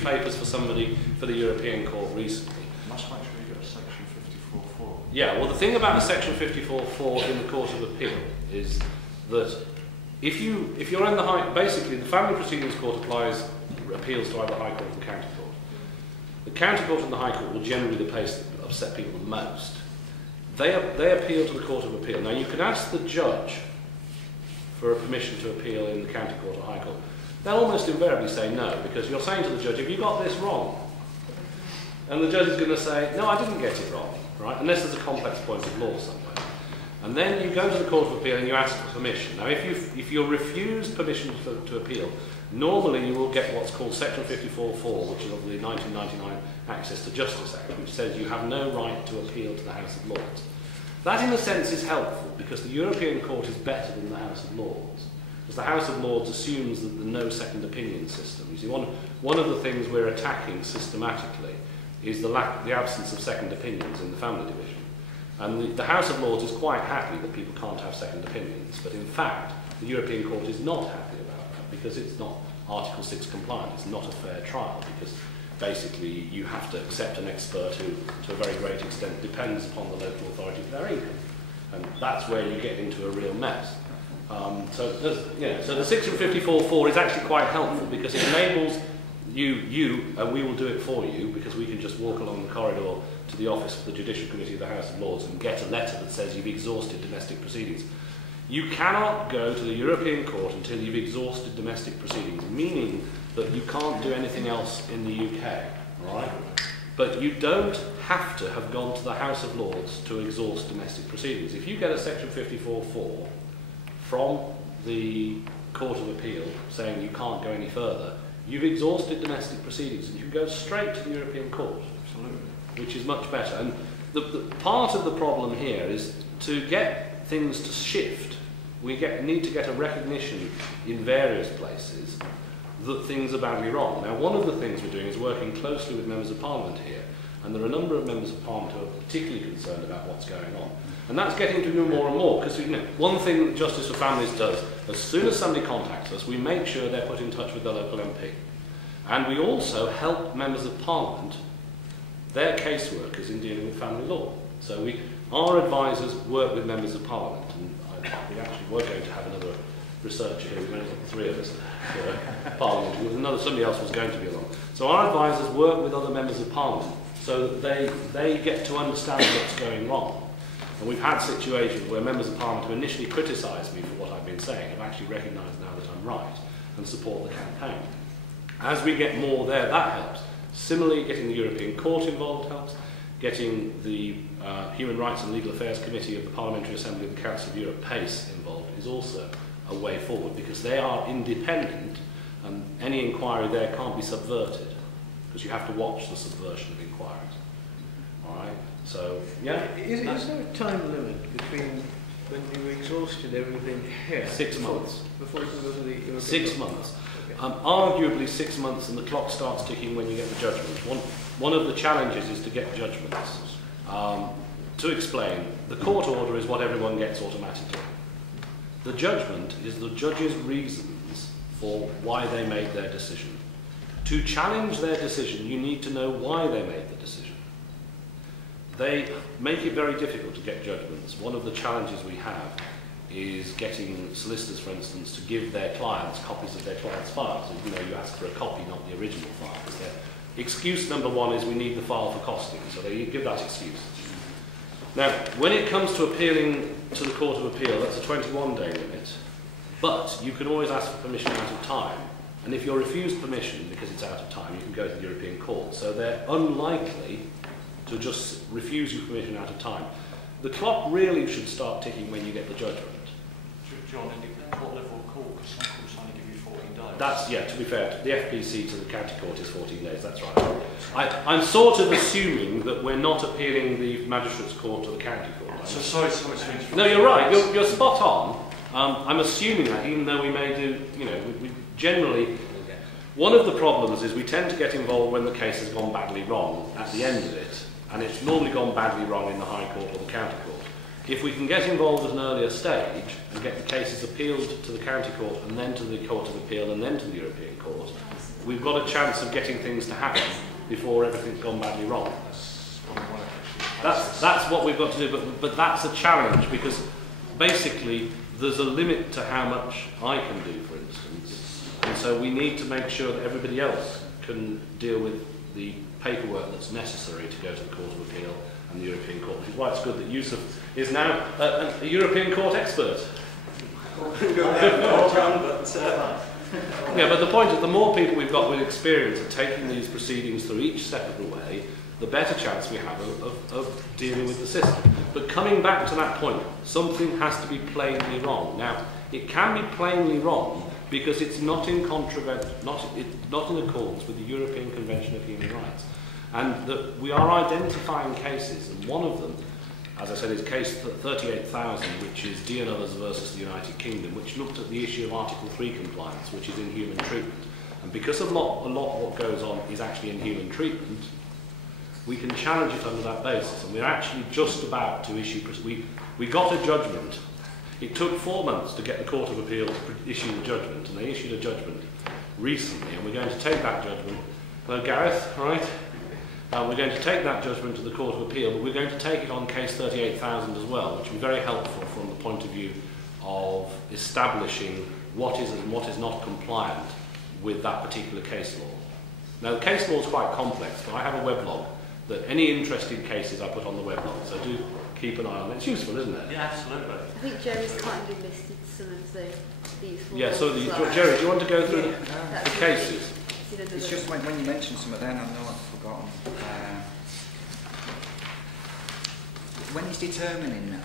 papers for somebody for the European Court recently. Must make sure you get a section 54.4. Yeah, well the thing about a section 54.4 in the Court of Appeal is that if you're in the basically the Family Proceedings Court applies appeals to either High Court or the County Court. The County Court and the High Court will generally be the place that upset people the most. They appeal to the Court of Appeal. Now you can ask the judge for a permission to appeal in the County Court or High Court. They'll almost invariably say no, because you're saying to the judge, have you got this wrong? And the judge is going to say, no, I didn't get it wrong, right? Unless there's a complex point of law somewhere. And then you go to the Court of Appeal and you ask for permission. Now, if you're refused permission to appeal, normally you will get what's called Section 54.4, which is of the 1999 Access to Justice Act, which says you have no right to appeal to the House of Lords. That, in a sense, is helpful, because the European Court is better than the House of Lords. Because the House of Lords assumes that the no second opinion system. You see, one of the things we're attacking systematically is the absence of second opinions in the family division. And the House of Lords is quite happy that people can't have second opinions, but in fact, the European Court is not happy about that, because it's not Article 6 compliant, it's not a fair trial, because basically you have to accept an expert who, to a very great extent, depends upon the local authority for their income. And that's where you get into a real mess. So the Section 54.4 is actually quite helpful, because it enables you, and we will do it for you, because we can just walk along the corridor to the office of the Judicial Committee of the House of Lords and get a letter that says you've exhausted domestic proceedings. You cannot go to the European Court until you've exhausted domestic proceedings, meaning that you can't do anything else in the UK, right? But you don't have to have gone to the House of Lords to exhaust domestic proceedings. If you get a Section 54.4 from the Court of Appeal saying you can't go any further, you've exhausted domestic proceedings and you can go straight to the European Court. Absolutely. Which is much better. And the part of the problem here is to get things to shift, we need to get a recognition in various places that things are badly wrong. Now, one of the things we're doing is working closely with members of Parliament here, and there are a number of members of Parliament who are particularly concerned about what's going on. And that's getting to do more and more, because one thing that Justice for Families does, as soon as somebody contacts us, we make sure they're put in touch with their local MP. And we also help members of Parliament, their caseworkers, in dealing with family law. So our advisors work with members of Parliament, and we actually were going to have another researcher here. We only got three of us for Parliament. Somebody else was going to be along. So our advisors work with other members of Parliament so that they get to understand what's going wrong. And we've had situations where members of Parliament who initially criticised me for what I've been saying have actually recognised now that I'm right and support the campaign. As we get more there, that helps. Similarly, getting the European Court involved helps. Getting the Human Rights and Legal Affairs Committee of the Parliamentary Assembly of the Council of Europe, PACE, involved is also a way forward, because they are independent and any inquiry there can't be subverted, because you have to watch the subversion of inquiries. All right? So, yeah. Is there a time limit between when you exhausted everything here? 6 months. Before you can go to the European 6 months. Arguably 6 months, and the clock starts ticking when you get the judgment. One of the challenges is to get judgments. To explain, the court order is what everyone gets automatically. The judgment is the judge's reasons for why they made their decision. To challenge their decision, you need to know why they made the decision. They make it very difficult to get judgments. One of the challenges we have is getting solicitors, for instance, to give their clients copies of their clients' files. So, you ask for a copy, not the original file. Excuse number one is we need the file for costing, so they give that excuse. Now, when it comes to appealing to the Court of Appeal, that's a 21-day limit, but you can always ask for permission out of time. And if you're refused permission because it's out of time, you can go to the European Court. So they're unlikely to just refuse you permission out of time. The clock really should start ticking when you get the judgment. John, what level of court? Because some courts only give you 14 days. That's, yeah, to be fair, the FPC to the county court is 14 days, that's right. I'm sort of assuming that we're not appealing the magistrate's court to the county court. So sorry, no, you're right, you're spot on. I'm assuming that, even though we may do, we generally, one of the problems is we tend to get involved when the case has gone badly wrong at the end of it, and it's normally gone badly wrong in the High Court or the County Court. If we can get involved at an earlier stage and get the cases appealed to the County Court and then to the Court of Appeal and then to the European Court, we've got a chance of getting things to happen before everything's gone badly wrong. That's what we've got to do, but that's a challenge, because basically there's a limit to how much I can do, for instance, and so we need to make sure that everybody else can deal with the paperwork that's necessary to go to the Court of Appeal and the European Court, which is why it's good that Yusuf is now a European Court expert. Yeah, but the point is, the more people we've got with experience of taking these proceedings through each step of the way, the better chance we have of dealing with the system. But coming back to that point, something has to be plainly wrong. Now, it can be plainly wrong because it's not in not in accordance with the European Convention of Human Rights. And that we are identifying cases, and one of them, as I said, is case 38,000, which is Dean Others versus the United Kingdom, which looked at the issue of Article 3 compliance, which is inhuman treatment. And because a lot of what goes on is actually inhuman treatment, we can challenge it under that basis. And we're actually just about to issue, we got a judgment. It took 4 months to get the Court of Appeal to issue the judgment, and they issued a judgment recently, and we're going to take that judgment. Hello, Gareth, right? We're going to take that judgment to the Court of Appeal, but we're going to take it on case 38,000 as well, which will be very helpful from the point of view of establishing what is and what is not compliant with that particular case law. Now, the case law is quite complex, but I have a weblog that any interesting cases I put on the weblog, so do keep an eye on it. It's useful, isn't it? Yeah, absolutely. I think Jerry's kindly listed some of these ones. Yeah, so Jerry, do you want to go through the cases? It's just when you mentioned some of them, I know I've forgotten. When he's determining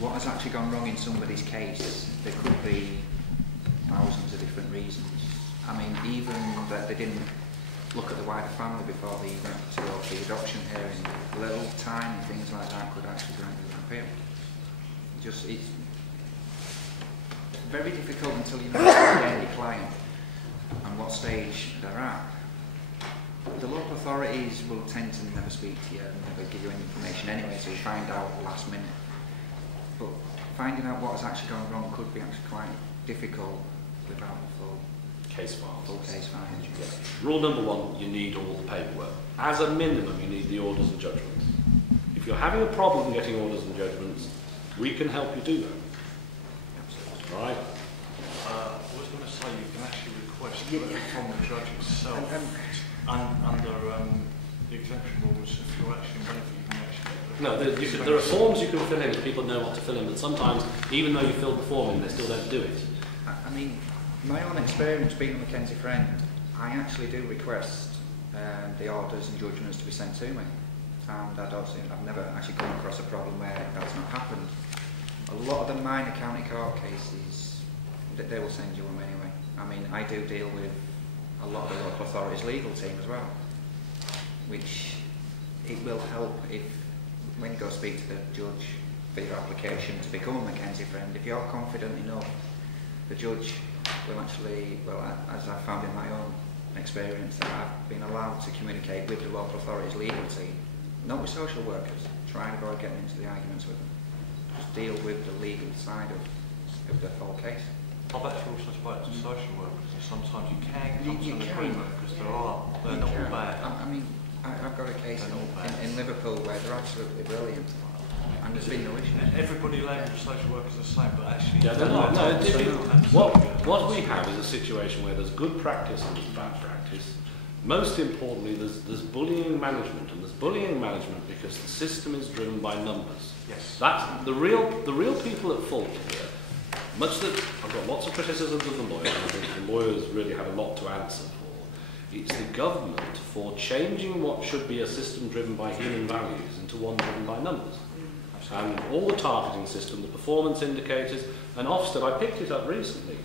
what has actually gone wrong in somebody's case, there could be thousands of different reasons. I mean, even that they didn't look at the wider family before they went to go for the adoption hearing, little time and things like that could actually grant you an appeal. It's very difficult until you know your client and what stage they're at. The local authorities will tend to never speak to you and never give you any information anyway, so you find out last minute. But finding out what has actually gone wrong could be actually quite difficult without the full case files. Full case files. Yeah. Rule number one, you need all the paperwork. As a minimum, you need the orders and judgments. If you're having a problem getting orders and judgments, we can help you do that. All right? I was going to say you can actually request from the judge itself, and under the exemption rules, if you're actually in benefit, you can actually... No, there are forms you can fill in if people know what to fill in, but sometimes, even though you filled the form in, they still don't do it. I mean, my own experience being a Mackenzie friend, I actually do request the orders and judgments to be sent to me. And I've never actually come across a problem where that's not happened. A lot of the minor county court cases, they will send you them anyway. I mean, I do deal with a lot of the local authorities' legal team as well, which it will help if, when you go speak to the judge for your application to become a Mackenzie friend, if you're confident enough, the judge will actually, well, as I found in my own experience, that I've been allowed to communicate with the local authorities' legal team, not with social workers, try and avoid getting into the arguments with them. Just deal with the legal side of the whole case. I've actually also spoken to social workers, and sometimes you can come to an agreement because they're not all bad. I mean, I've got a case in Liverpool where they're absolutely brilliant, and there's been no issue. Everybody labels social workers the same, but actually... Yeah, they're not. What we have is a situation where there's good practice and there's bad practice. Most importantly, there's bullying management, and there's bullying management because the system is driven by numbers. Yes. That's the real people at fault here. Much that I've got lots of criticisms of the lawyers, and I think the lawyers really have a lot to answer for. It's the government for changing what should be a system driven by human values into one driven by numbers. And all the targeting system, the performance indicators, and Ofsted, I picked it up recently.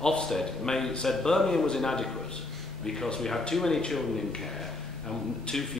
Ofsted said Birmingham was inadequate because we had too many children in care and too few